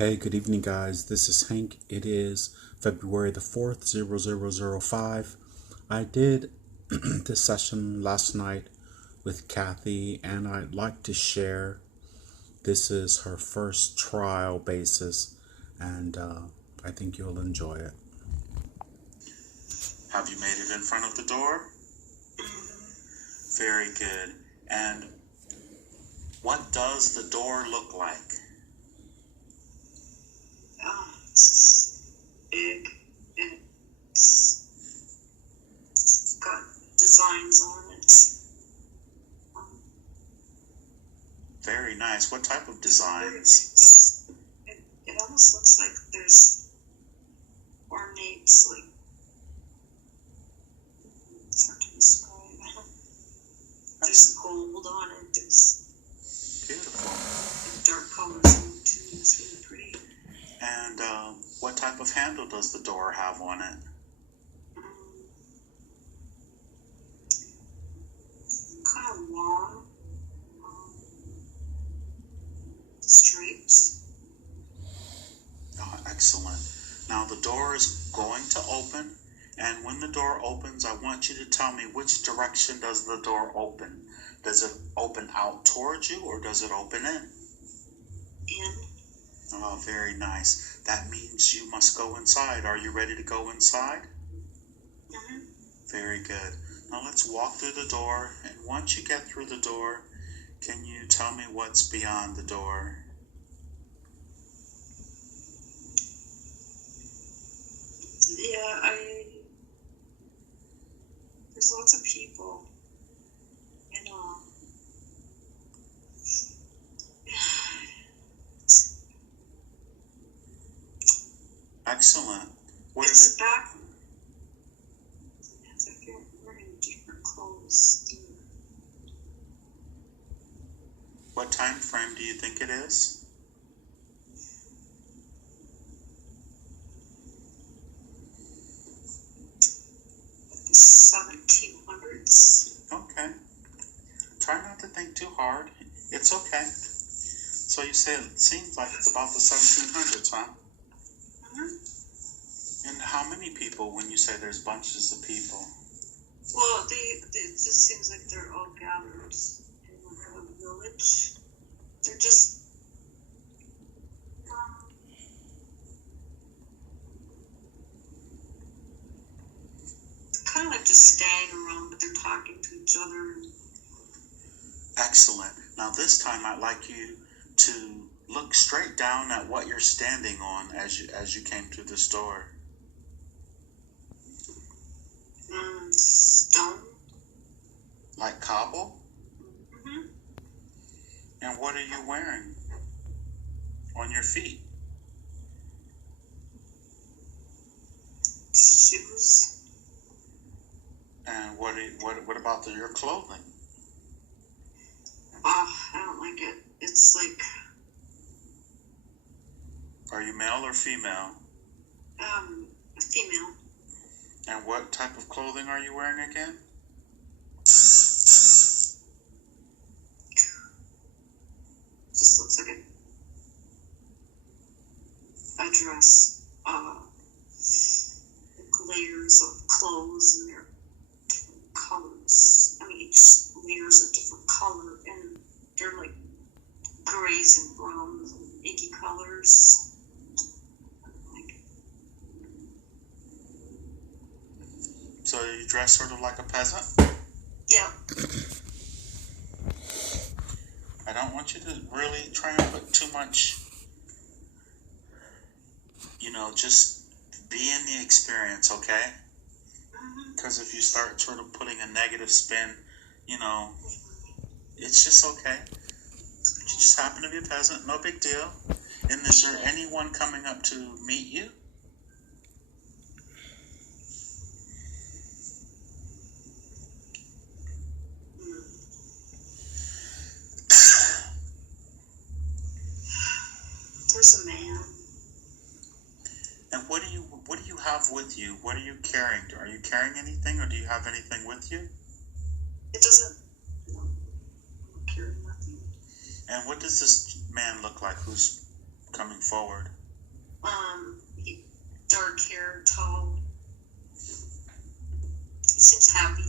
Hey, good evening, guys. This is Hank. It is February the 4th, 0005. I did this session last night with Kathy, and I'd like to share. This is her first trial basis, and I think you'll enjoy it. Have you made it in front of the door? Very good. And what does the door look like? It's big and it's got designs on it. Very nice. What type of designs? It almost looks like there's ornate, like, it's hard to describe. There's gold on it. There's beautiful. Dark colors in it too. It's really pretty. And what type of handle does the door have on it? Kind of long, straight. Oh, excellent. Now the door is going to open, and when the door opens, I want you to tell me which direction does the door open. Does it open out towards you, or does it open in? In. Oh, very nice. That means you must go inside. Are you ready to go inside? Mm-hmm. Very good. Now let's walk through the door, and once you get through the door, can you tell me what's beyond the door? Yeah, there's lots of people, and Excellent. It's back. It's like you're wearing different clothes. What time frame do you think it is? The 1700s. Okay. Try not to think too hard. It's okay. So you say it seems like it's about the 1700s, huh? Mm-hmm. And how many people when you say there's bunches of people? Well, it just seems like they're all gathered in like a village. They're just kind of like just standing around, but they're talking to each other. Excellent. Now this time I'd like you to look straight down at what you're standing on as you came through this door. Stone. Like cobble? Mm-hmm. And what are you wearing on your feet? Shoes. And what about your clothing? Oh, I don't like it. It's like. Are you male or female? A female. And what type of clothing are you wearing again? Just looks like a dress. Like layers of clothes, and they're different colors. I mean, each layers of different color, and they're like grays and browns and inky colors. So you dress sort of like a peasant? Yeah. I don't want you to really try and put too much, just be in the experience, okay? Because if you start sort of putting a negative spin, it's just okay. You just happen to be a peasant, no big deal. And is there anyone coming up to meet you? There's a man. And what do you have with you? What are you carrying? Are you carrying anything, or do you have anything with you? It doesn't. I'm carrying nothing. And what does this man look like who's coming forward? Dark hair, tall. He seems happy.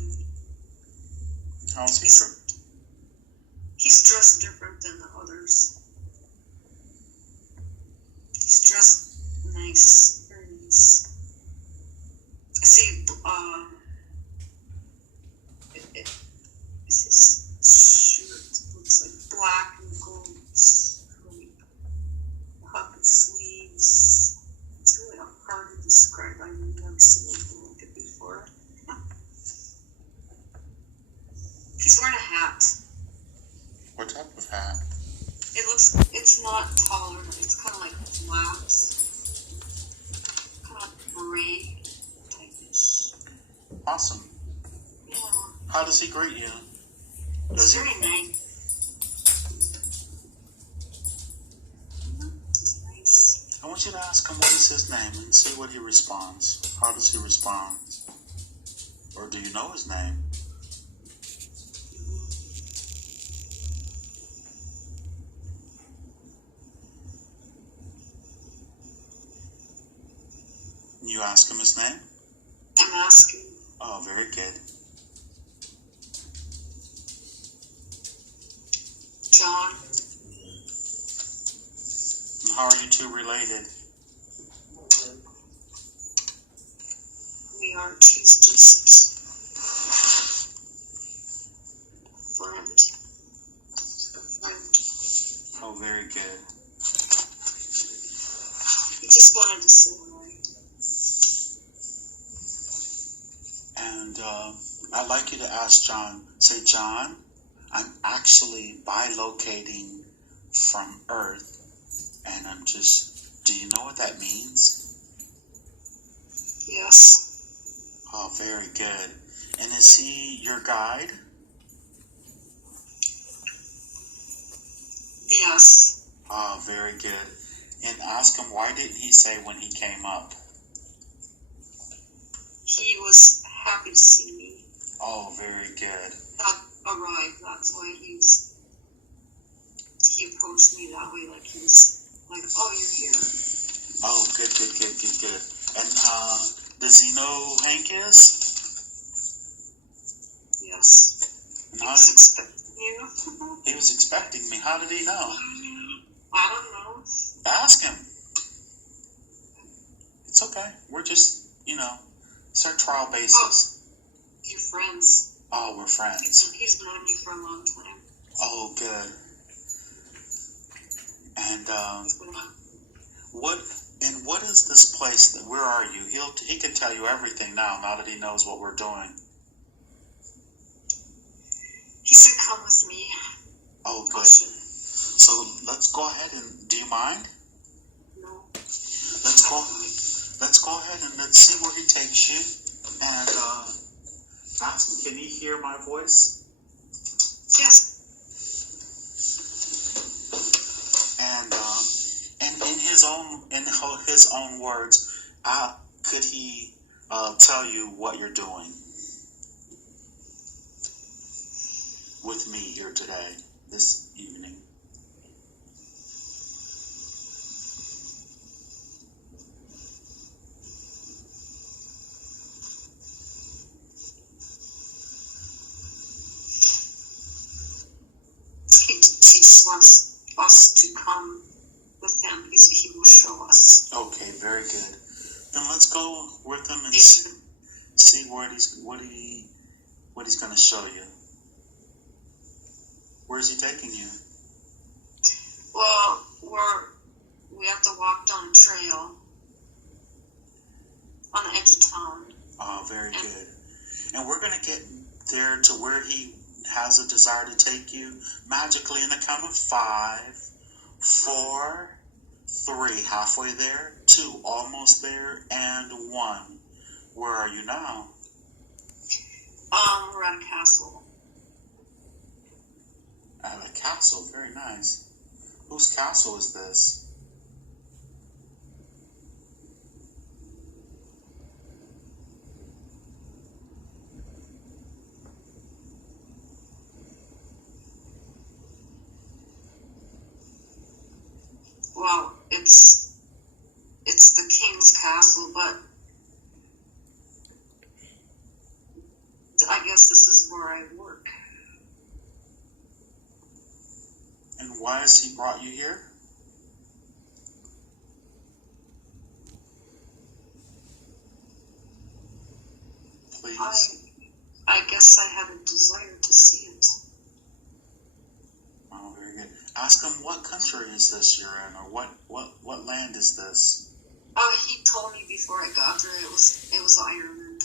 How's he? He's dressed different than the others. He's dressed nice, very nice. I see, his shirt looks like black and gold, really puffy sleeves. It's really hard to describe. I've never seen anything like it before. He's wearing a hat. What type of hat? It's not taller, it's kind of like flat, kind of gray type-ish. Awesome. Yeah. How does he greet you? It's very nice. It's nice. I want you to ask him what is his name and see what he responds. How does he respond? Or do you know his name? You ask him his name? I'm asking. Oh, very good. John. And how are you two related? We aren't. He's just a friend. Oh, very good. He just wanted to say hi. And I'd like you to ask John, say, John, I'm actually bilocating from Earth, and I'm just, do you know what that means? Yes. Oh, very good. And is he your guide? Yes. Oh, very good. And ask him, why didn't he say when he came up? He was happy to see me. Oh, very good. Not arrived. That's why he approached me that way, like he was like, "Oh, you're here." Oh, good. And does he know who Hank is? Yes. And He how was did, expecting you. he was expecting me. How did he know? I don't know. Ask him. It's okay. We're just, it's our trial basis. You're friends. Oh, we're friends. He's known you for a long time. Oh, good. And what is this place? Where are you? He can tell you everything now that he knows what we're doing. He said, "Come with me." Oh, good. So let's go ahead and. Do you mind? No. Let's go ahead and let's see where he takes you. And ask him, can he hear my voice? Yes. And in his own words, could he tell you what you're doing with me here today, this evening? He just wants us to come with him. He will show us. Okay, very good. Then let's go with him and see what he's going to show you. Where's he taking you? Well, we have to walk down a trail on the edge of town. Oh, very good. And we're going to get there to where he has a desire to take you magically in the count of 5, 4, 3, halfway there, 2, almost there, and 1. Where are you now? We're at a castle. At a castle, very nice. Whose castle is this? Well, it's it's the king's castle, but I guess this is where I work. And why has he brought you here? Please. I guess I had a desire to see it. Oh, very good. Ask him, what country is this you're in, or what land is this? Oh, he told me before I got there it was Ireland.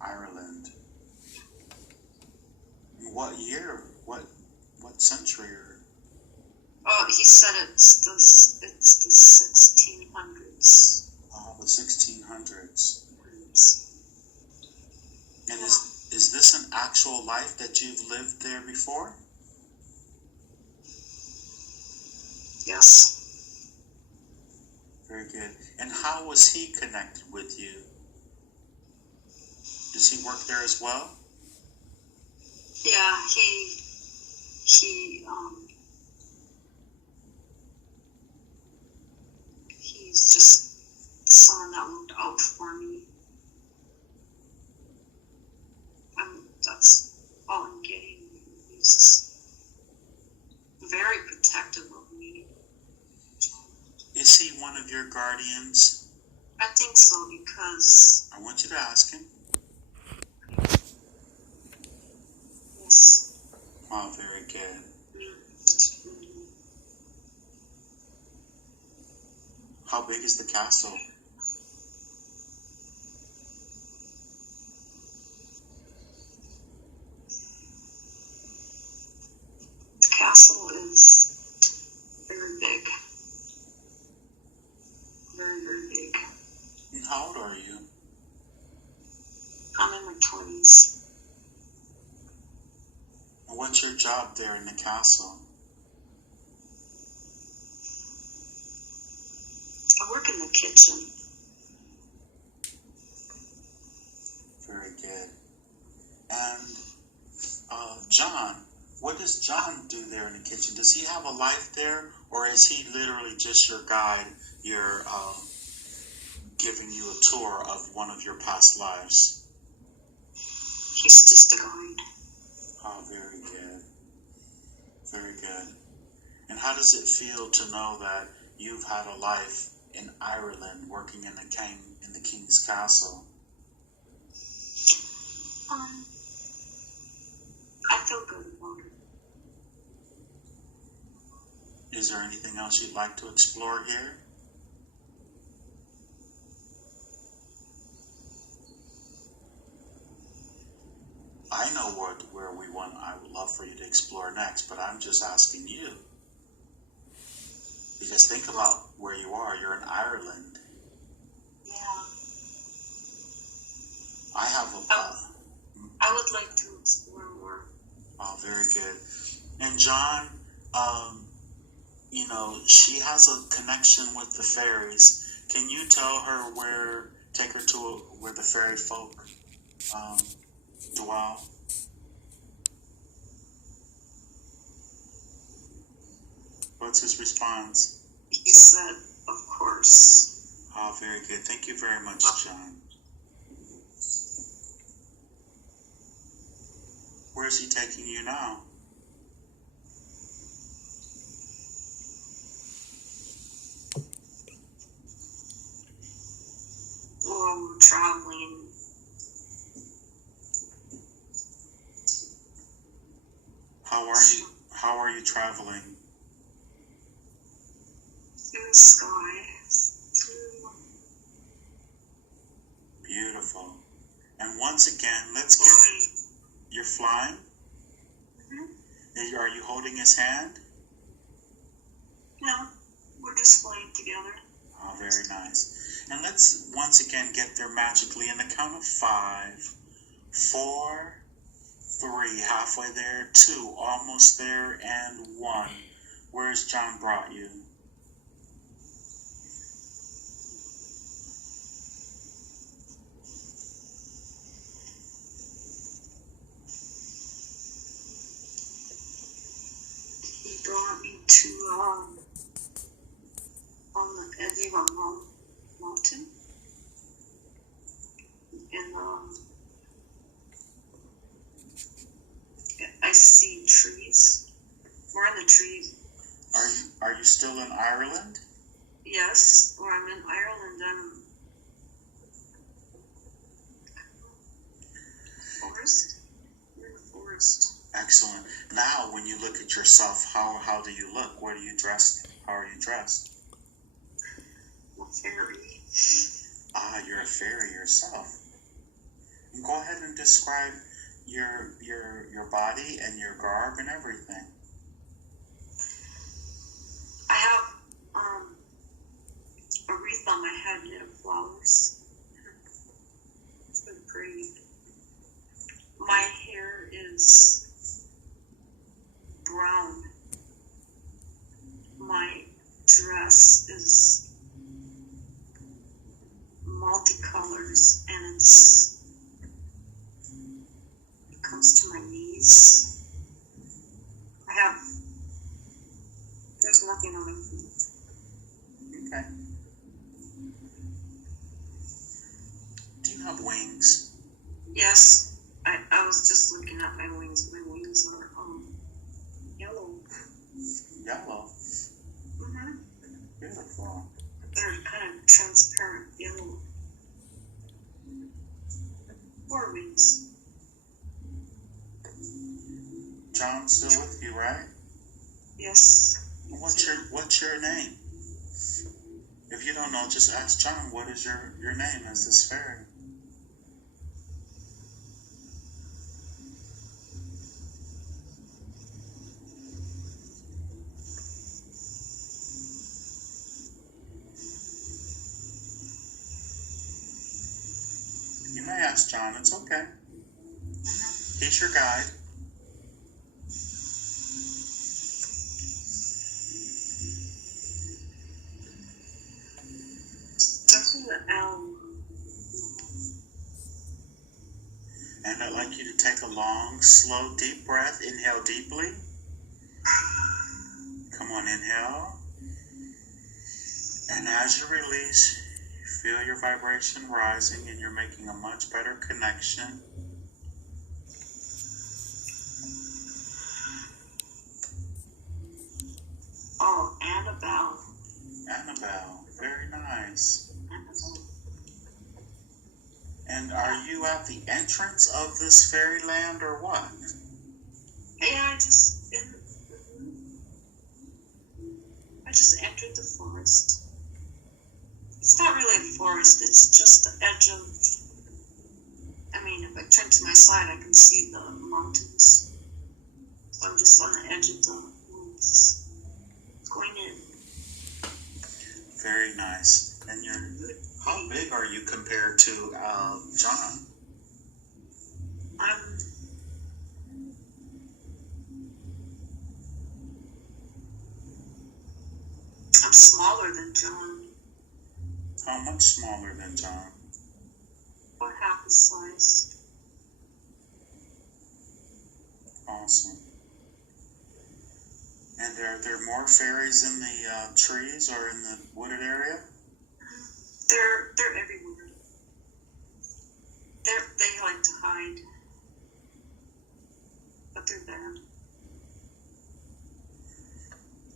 Ireland. What year? What century? Oh, he said it's the 1600s. Oh, the 1600s. Yes. And is this an actual life that you've lived there before? Yes. Very good. And how was he connected with you? Does he work there as well? Yeah, he's just someone that looked out for me. That's all I'm getting. He's very protective of me. Is he one of your guardians? I think so, because... I want you to ask him. Yes. Oh, very good. How big is the castle? The castle is very big. Very, very big. And how old are you? I'm in my 20s. And what's your job there in the castle? I work in the kitchen. Very good. And John, what does John do there in the kitchen? Does he have a life there, or is he literally just your guide? You're giving you a tour of one of your past lives. He's just a guide. Oh, very good. Very good. And how does it feel to know that you've had a life in Ireland working in the king's castle? I feel good about it. Is there anything else you'd like to explore here? I know where I would love for you to explore next, but I'm just asking you. Because think about where you are. You're in Ireland. Yeah. I have I would like to explore more. Oh, very good. And John, she has a connection with the fairies. Can you tell her take her to where the fairy folk dwell? What's his response? He said, of course. Oh, very good. Thank you very much, John. Where's he taking you now? Oh, we're traveling. How are you traveling? Through the sky. Beautiful. And once again, you're flying? Mm-hmm. Are you holding his hand? No, we're just flying together. Oh, very nice. And let's once again get there magically in the count of 5, 4, 3, halfway there, 2, almost there, and 1. Where's John brought you? He brought me to Are you still in Ireland? Yes, or I'm in Ireland. I'm forest. We're in the forest. Excellent. Now, when you look at yourself, how do you look? What are you dressed? How are you dressed? I'm a fairy. Ah, you're a fairy yourself. And go ahead and describe your body and your garb and everything. I have a wreath on my head made of flowers. It's been pretty. My hair is brown. My dress is multicolors, and it comes to my knees. There's nothing on my feet. Okay. Do you have wings? Yes. I was just looking at my wings. My wings are yellow. Yellow. Mm-hmm. Beautiful. They're kind of transparent yellow. 4 wings. John's still with you, right? Yes. What's your name? If you don't know, just ask John. What is your name as this fairy? You may ask John. It's okay. He's your guide. Definitely the L. And I'd like you to take a long, slow, deep breath. Inhale deeply. Come on, inhale. And as you release, you feel your vibration rising and you're making a much better connection. Oh, Annabelle. Annabelle, very nice. Annabelle. And are you at the entrance of this fairyland or what? Yeah, I just entered the forest. It's not really a forest, it's just the edge of, if I turn to my side, I can see the mountains. So I'm just on the edge of the woods, going in. Very nice. And how big are you compared to John? I'm smaller than John. How much smaller than John? About half his size. Awesome. And are there more fairies in the trees or in the wooded area? They're everywhere. They like to hide, but they're there.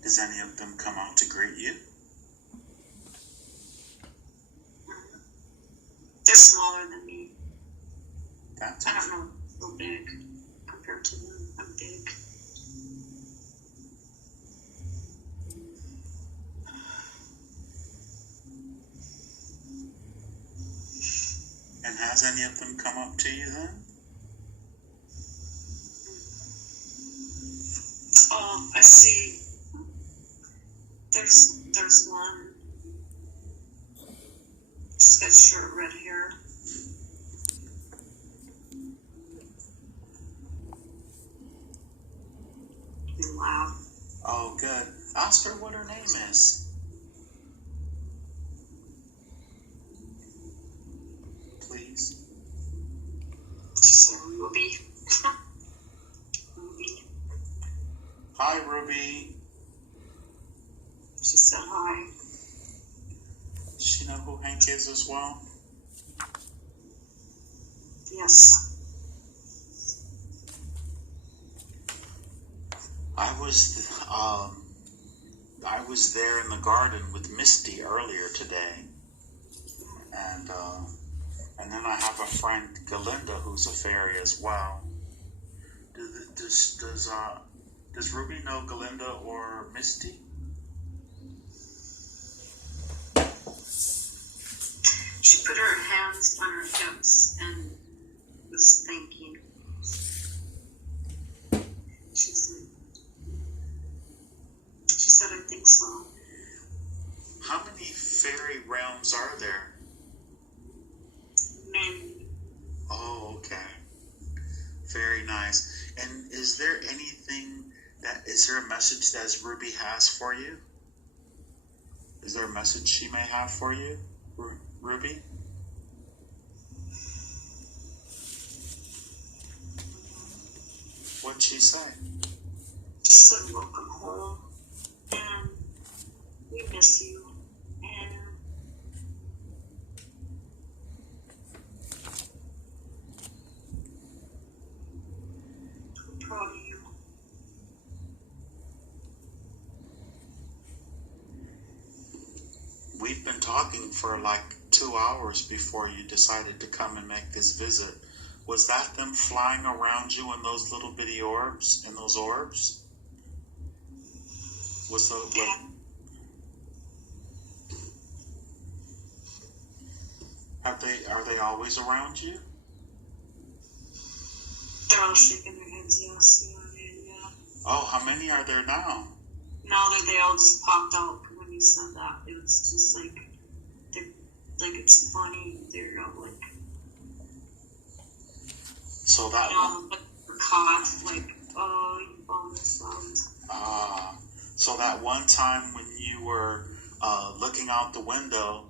Does any of them come out to greet you? They're smaller than me. That's I don't know, so big compared to them. I'm big. And has any of them come up to you then? I see. There's one. She's got short red hair. They laugh. Oh, good. Ask her what her name is. Please. She said Ruby. Ruby. Hi, Ruby. She said hi. Does she know who Hank is as well? Yes. I was I was there in the garden with Misty earlier today, and then I have a friend Galinda who's a fairy as well. Does Ruby know Galinda or Misty? She put her hands on her hips and was thinking. She said, I think so. How many fairy realms are there? Many. Oh, okay. Very nice. And is there a message that Ruby has for you? Is there a message she may have for you, Ruby? What'd she say? She said, welcome home, and we miss you, and I'm proud of you. We've been talking for like 2 hours before you decided to come and make this visit. Was that them flying around you in those little bitty orbs, in those orbs? Are they always around you? They're all shaking their heads, yes, yeah. Oh, how many are there now? No, they all just popped out when you said that. It was just like, it's funny. They're all like, so that like caught, like, oh, you found this out. So that one time when you were looking out the window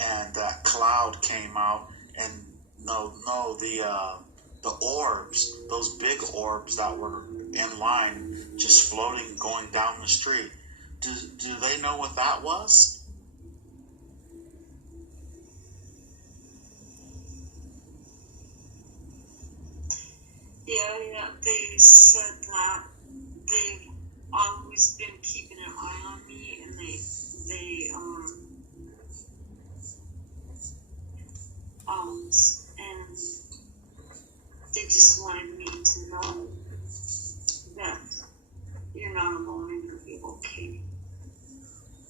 and that cloud came out, and the orbs, those big orbs that were in line, just floating, going down the street. Do they know what that was? Yeah, they said that they've always been keeping an eye on me, and they and they just wanted me to know that you're not alone and you'll be okay.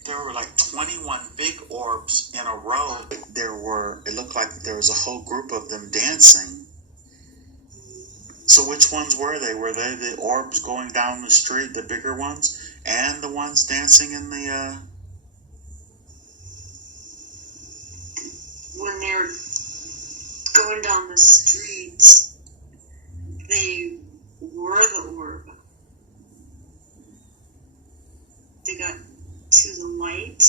There were like 21 big orbs in a row. It looked like there was a whole group of them dancing. So which ones were they? Were they the orbs going down the street, the bigger ones, and the ones dancing in the... When they're going down the streets, they were the orb. They got to the light,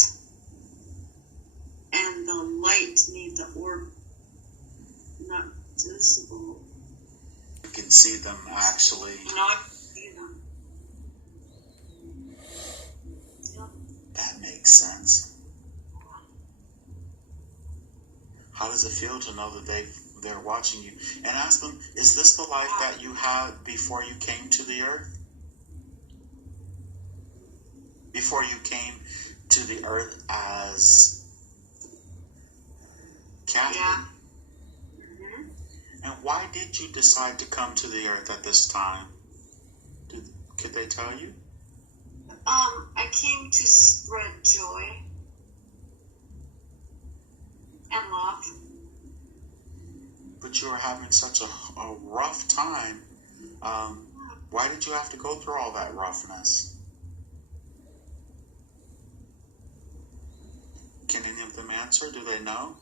and the light made the orb not visible. You can see them actually. Not see them. Yep. That makes sense. How does it feel to know that they're watching you? And ask them, is this the life that you had before you came to the earth? Before you came to the earth as Kathy? Yeah. And why did you decide to come to the earth at this time? Could they tell you? I came to spread joy and love. But you were having such a rough time. Why did you have to go through all that roughness? Can any of them answer? Do they know?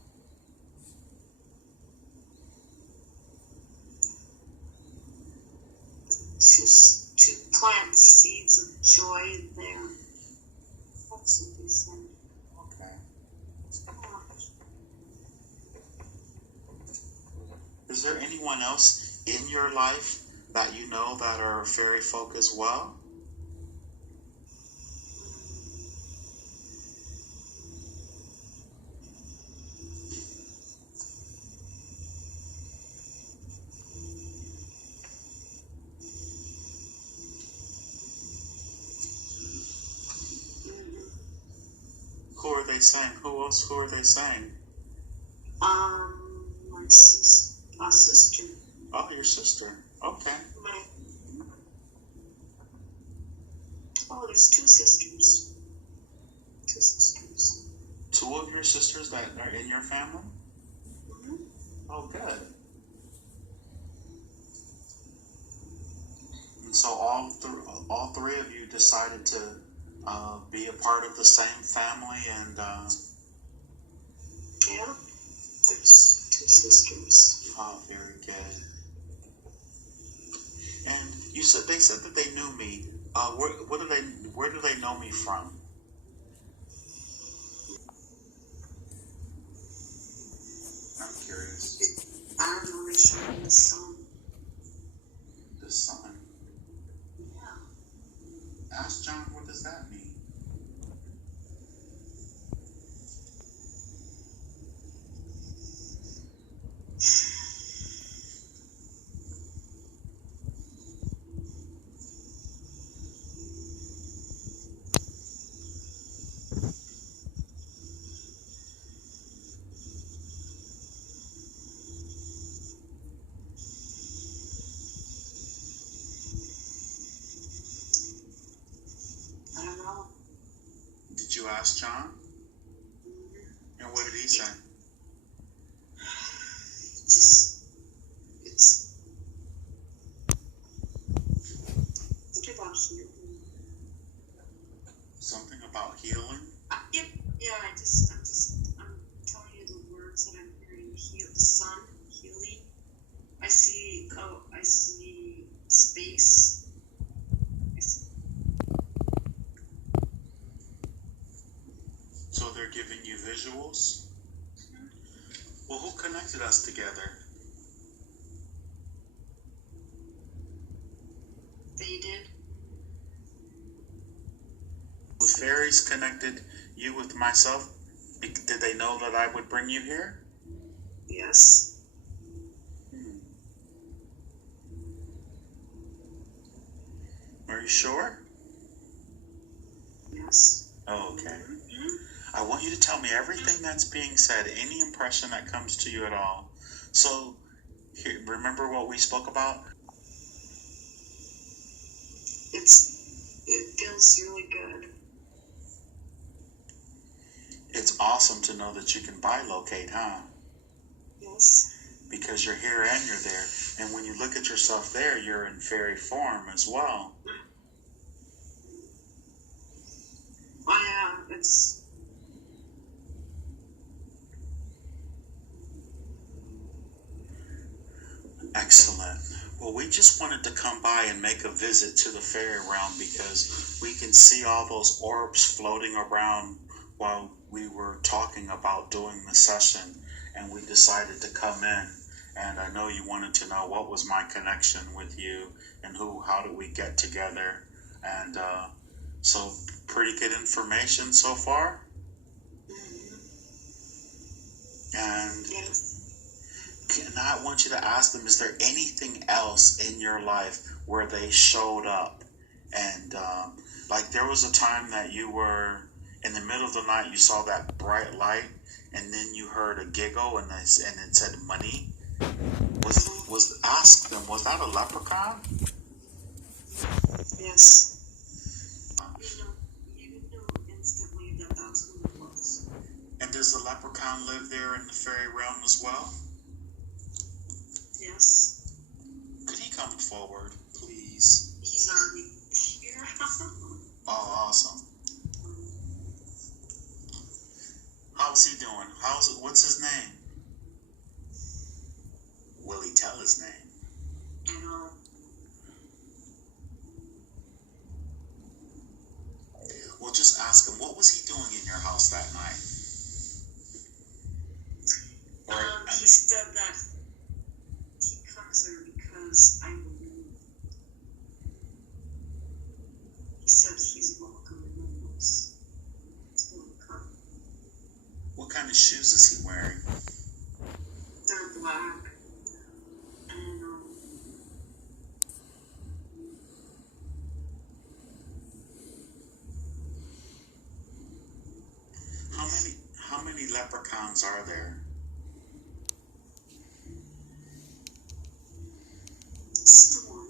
To plant seeds of joy there. That's what they said. Okay. Is there anyone else in your life that you know that are fairy folk as well? they saying? Who else? Who are they saying? My sister. Oh, your sister. Okay. There's two sisters. Two sisters. Two of your sisters that are in your family? Mm-hmm. Oh, good. And so all three of you decided to be a part of the same family, and yeah, there's two sisters. oh, very good. And they said that they knew me. Where do they know me from? I'm curious. I don't know, they showed me the sun. The sun. Yeah. Ask John, what does that mean? I don't know. Did you ask John? Mm-hmm. And what did he say? It's about healing. Something about healing? I'm telling you the words that I'm hearing. The sun, healing. I see space. So they're giving you visuals? Mm-hmm. Well, who connected us together? They did. The fairies connected you with myself? Did they know that I would bring you here? Yes. Are you sure? Yes. Oh, okay. Mm-hmm. I want you to tell me everything that's being said, any impression that comes to you at all. So, here, remember what we spoke about? It feels really good. It's awesome to know that you can bilocate, huh? Yes. Because you're here and you're there. And when you look at yourself there, you're in fairy form as well. Oh, yeah, it's... Excellent. Well, we just wanted to come by and make a visit to the fairy realm because we can see all those orbs floating around while we were talking about doing the session, and we decided to come in. And I know you wanted to know what was my connection with you and how did we get together. And so pretty good information so far. Mm-hmm. And Yes. and I want you to ask them, is there anything else in your life where they showed up? And like there was a time that you were in the middle of the night, you saw that bright light, and then you heard a giggle, and it said money. Ask them, was that a leprechaun? Yes. You knew instantly that that's who it was. And does the leprechaun live there in the fairy realm as well? Yes. Could he come forward, please? He's already here. Oh, awesome. How's he doing? What's his name? Will he tell his name? I know. Well, just ask him, what was he doing in your house that night? He said that he comes there because I believe. He said he's welcome in my house. He's welcome. What kind of shoes is he wearing? They're black. And How many leprechauns are there? Just the one.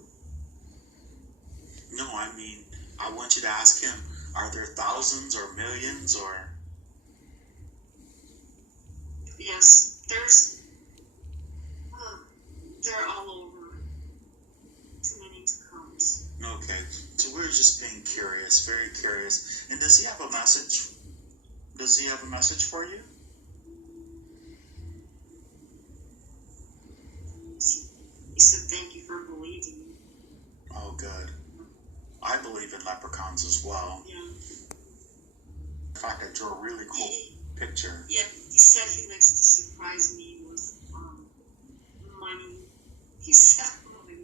No, I mean, I want you to ask him, are there thousands or millions or... Yes, they're all over. Too many to count. Okay, so we're just being curious, very curious. And does he have a message? Does he have a message for you? He said, thank you for believing. Oh, good. I believe in leprechauns as well. Yeah. In fact, I drew a really cool picture. Yeah, he said he likes to surprise me with money. He said money.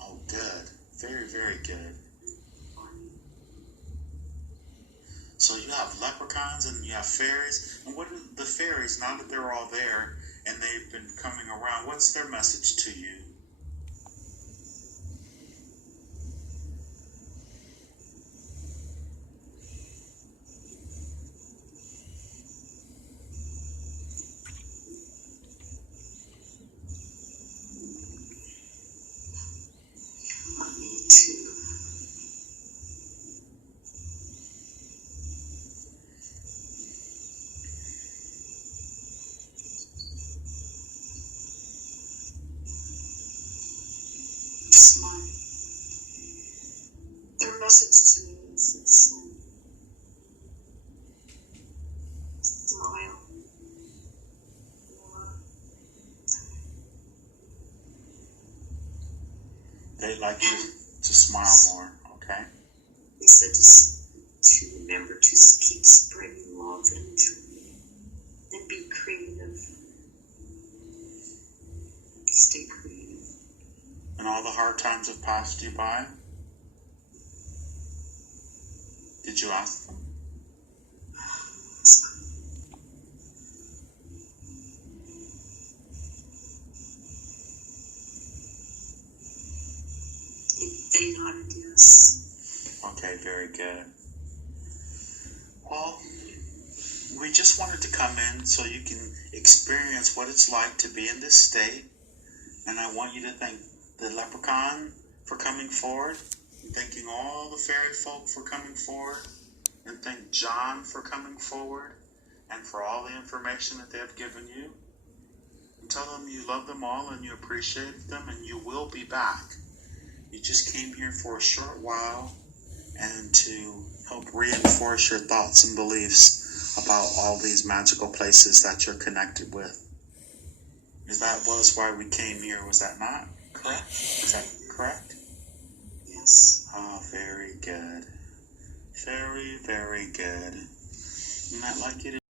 Oh, good. Very, very good. So you have leprechauns and you have fairies. And what are the fairies, now that they're all there and they've been coming around, what's their message to you? Want me to smile. Their message to me is smile. They'd like you to smile more, okay? He said to remember to keep spreading love and joy and be creative. Stay creative. And all the hard times have passed you by? Did you ask them? They nodded yes. Okay, very good. Well, we just wanted to come in so you can experience what it's like to be in this state. And I want you to thank the leprechaun for coming forward, and thanking all the fairy folk for coming forward, and thank John for coming forward, and for all the information that they have given you. And tell them you love them all and you appreciate them and you will be back. You just came here for a short while and to help reinforce your thoughts and beliefs about all these magical places that you're connected with. That was why we came here, was that not correct? Is that correct? Yes. Oh, very good. Very, very good. And I'd like you to